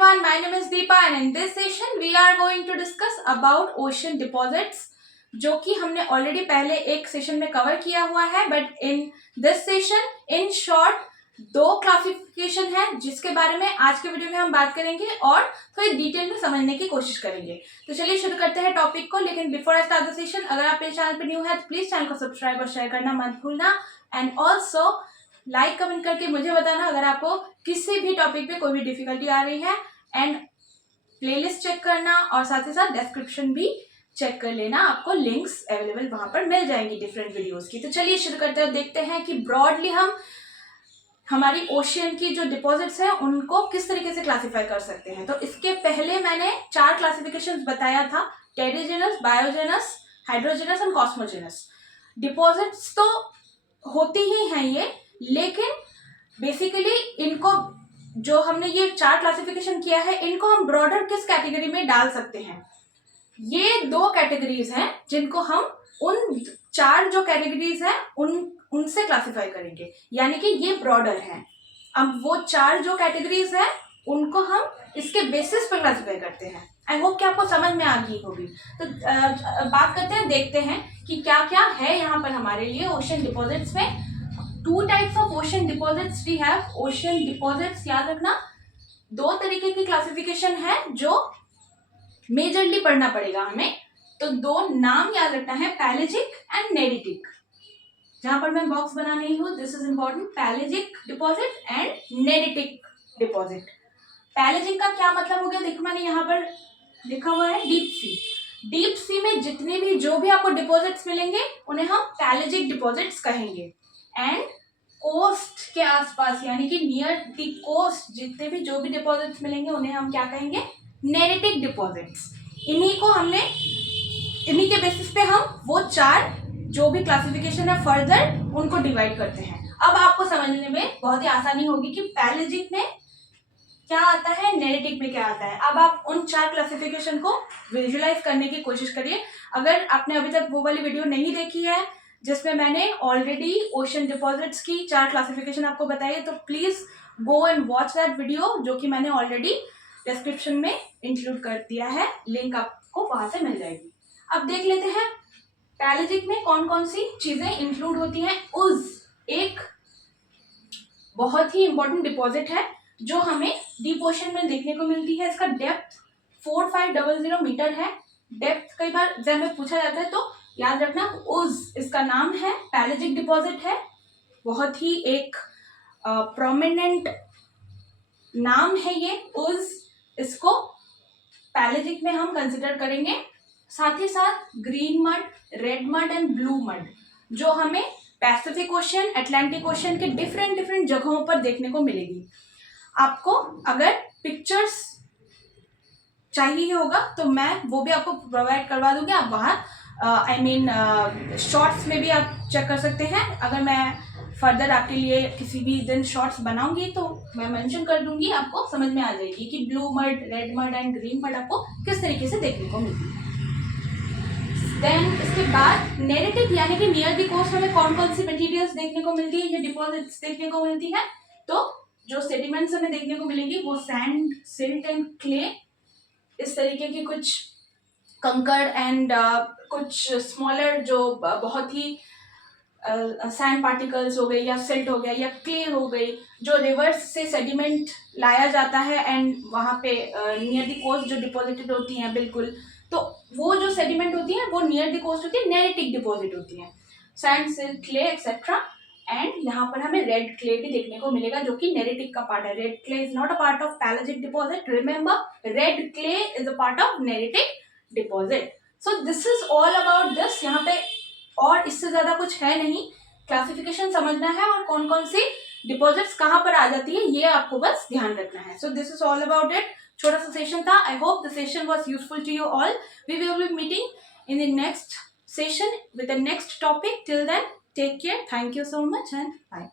everyone, my name is Deepa and in this session we are going to discuss about ocean deposits, जो कि हमने already पहले एक session में cover किया हुआ है. But in this session in short दो क्लासिफिकेशन है जिसके बारे में आज के वीडियो में हम बात करेंगे और थोड़ी डिटेल में समझने की कोशिश करेंगे. तो चलिए शुरू करते हैं टॉपिक को. लेकिन before I start the session, अगर आप मेरे चैनल पर न्यू है तो प्लीज चैनल को सब्सक्राइब और शेयर करना मत भूलना. एंड ऑल्सो लाइक कमेंट करके मुझे बताना अगर आपको किसी भी टॉपिक पे कोई भी डिफिकल्टी आ रही है. एंड प्लेलिस्ट चेक करना और साथ ही साथ डिस्क्रिप्शन भी चेक कर लेना, आपको लिंक्स अवेलेबल वहां पर मिल जाएंगी डिफरेंट वीडियोस की. तो चलिए शुरू करते हैं. देखते हैं कि ब्रॉडली हम हमारी ओशियन की जो डिपॉजिट्स हैं उनको किस तरीके से क्लासिफाई कर सकते हैं. तो इसके पहले मैंने 4 क्लासिफिकेशन बताया था: टेरिजेनस, बायोजेनस, हाइड्रोजेनस एंड कॉस्मोजेनस. डिपॉजिट्स तो होती ही हैं ये, लेकिन बेसिकली इनको जो हमने ये 4 क्लासिफिकेशन किया है इनको हम ब्रॉडर किस कैटेगरी में डाल सकते हैं. ये 2 कैटेगरीज हैं जिनको हम उन 4 जो कैटेगरीज हैं उनसे क्लासिफाई करेंगे, यानी कि ये ब्रॉडर हैं. अब वो 4 जो कैटेगरीज हैं उनको हम इसके बेसिस पर क्लासिफाई करते हैं. आई होप कि आपको समझ में आ गई होगी. तो बात करते हैं, देखते हैं कि क्या क्या है यहाँ पर हमारे लिए ओशन डिपॉजिट्स में. 2 types of ocean deposits we have. Ocean deposits, याद रखना 2 तरीके की क्लासिफिकेशन है जो मेजरली पढ़ना पड़ेगा हमें. तो 2 नाम याद रखना है, पैलेजिक एंड नेरिटिक. जहां पर मैं बॉक्स बना रही हूँ, this is important. Pelagic deposit and neritic deposit. Pelagic का क्या मतलब हो गया, देखो मैंने यहाँ पर लिखा हुआ है डीप सी. डीप सी में जितने भी जो भी आपको डिपॉजिट्स मिलेंगे उन्हें हम पैलेजिक डिपॉजिट्स कहेंगे. एंड कोस्ट के आसपास यानी कि नियर द कोस्ट जितने भी जो भी डिपॉजिट्स मिलेंगे उन्हें हम क्या कहेंगे, नेरिटिक डिपॉजिट्स. इन्हीं के बेसिस पे हम वो 4 जो भी क्लासिफिकेशन है फर्दर उनको डिवाइड करते हैं. अब आपको समझने में बहुत ही आसानी होगी कि पैलेजिक में क्या आता है, नेरेटिक में क्या आता है. अब आप उन 4 क्लासिफिकेशन को विजुलाइज करने की कोशिश करिए. अगर आपने अभी तक वो वाली वीडियो नहीं देखी है जिसमें मैंने ऑलरेडी ओशन डिपॉजिट्स की 4 क्लासिफिकेशन आपको बताई है, तो please go and watch that video, जो कि मैंने ऑलरेडी डिस्क्रिप्शन में इंक्लूड कर दिया है. लिंक आपको वहां से मिल जाएगी. अब देख लेते हैं पैलेजिक में कौन कौन सी चीजें इंक्लूड होती हैं. उज एक बहुत ही इंपॉर्टेंट डिपॉजिट है जो हमें डीप ओशन में देखने को मिलती है. इसका डेप्थ 4500 मीटर है. डेप्थ कई बार एग्जाम में पूछा जाता है, तो याद रखना उज इसका नाम है, पैलेजिक डिपॉजिट है. बहुत ही एक प्रोमिनेंट नाम है ये उज. इसको पैलेजिक में हम कंसिडर करेंगे. साथ ही साथ green mud, red mud and blue mud जो हमें पैसिफिक ओशन, अटलांटिक ओशन के डिफरेंट जगहों पर देखने को मिलेगी. आपको अगर पिक्चर्स चाहिए होगा तो मैं वो भी आपको प्रोवाइड करवा दूंगी. आप वहाँ शॉर्ट्स में भी आप चेक कर सकते हैं. अगर मैं फर्दर आपके लिए किसी भी दिन शॉर्ट्स बनाऊंगी तो मैं मेंशन कर दूंगी, आपको समझ में आ जाएगी कि blue mud, red mud and green mud आपको किस तरीके से देखने को मिलती है. देन इसके बाद नेरेटिक यानी कि नियर द कोस्ट हमें कौन कौन सी मटेरियल्स देखने को मिलती है, ये डिपॉजिट्स देखने को मिलती है. तो जो सेडिमेंट्स हमें देखने को मिलेंगी वो सैंड, सिल्ट एंड क्ले, इस तरीके की कुछ कंकड़ एंड कुछ स्मॉलर जो बहुत ही सैंड पार्टिकल्स हो गई या सिल्ट हो गया या क्ले हो गई, जो रिवर्स से सेडिमेंट लाया जाता है एंड वहाँ पे नियर द कोस्ट जो डिपॉजिटेड होती हैं बिल्कुल, तो वो जो सेडिमेंट होती है वो नियर द कोस्ट होती है, नेरेटिक डिपॉजिट होती है. Sand, silt, clay etcetera. And यहाँ पर हमें रेड क्ले भी देखने को मिलेगा जो कि नेरेटिक का पार्ट है. Red clay is not a part of pelagic deposit. Remember, red clay is a part of neritic deposit. So this is all about this. यहाँ पे और इससे ज्यादा कुछ है नहीं. क्लासिफिकेशन समझना है और कौन कौन सी डिपॉजिट्स कहाँ पर आ जाती है ये आपको बस ध्यान रखना है. So this is all about it. छोटा सा सेशन था. I hope the session was useful to you all. We will be meeting in the next session with the next topic. Till then, take care. Thank you so much and bye.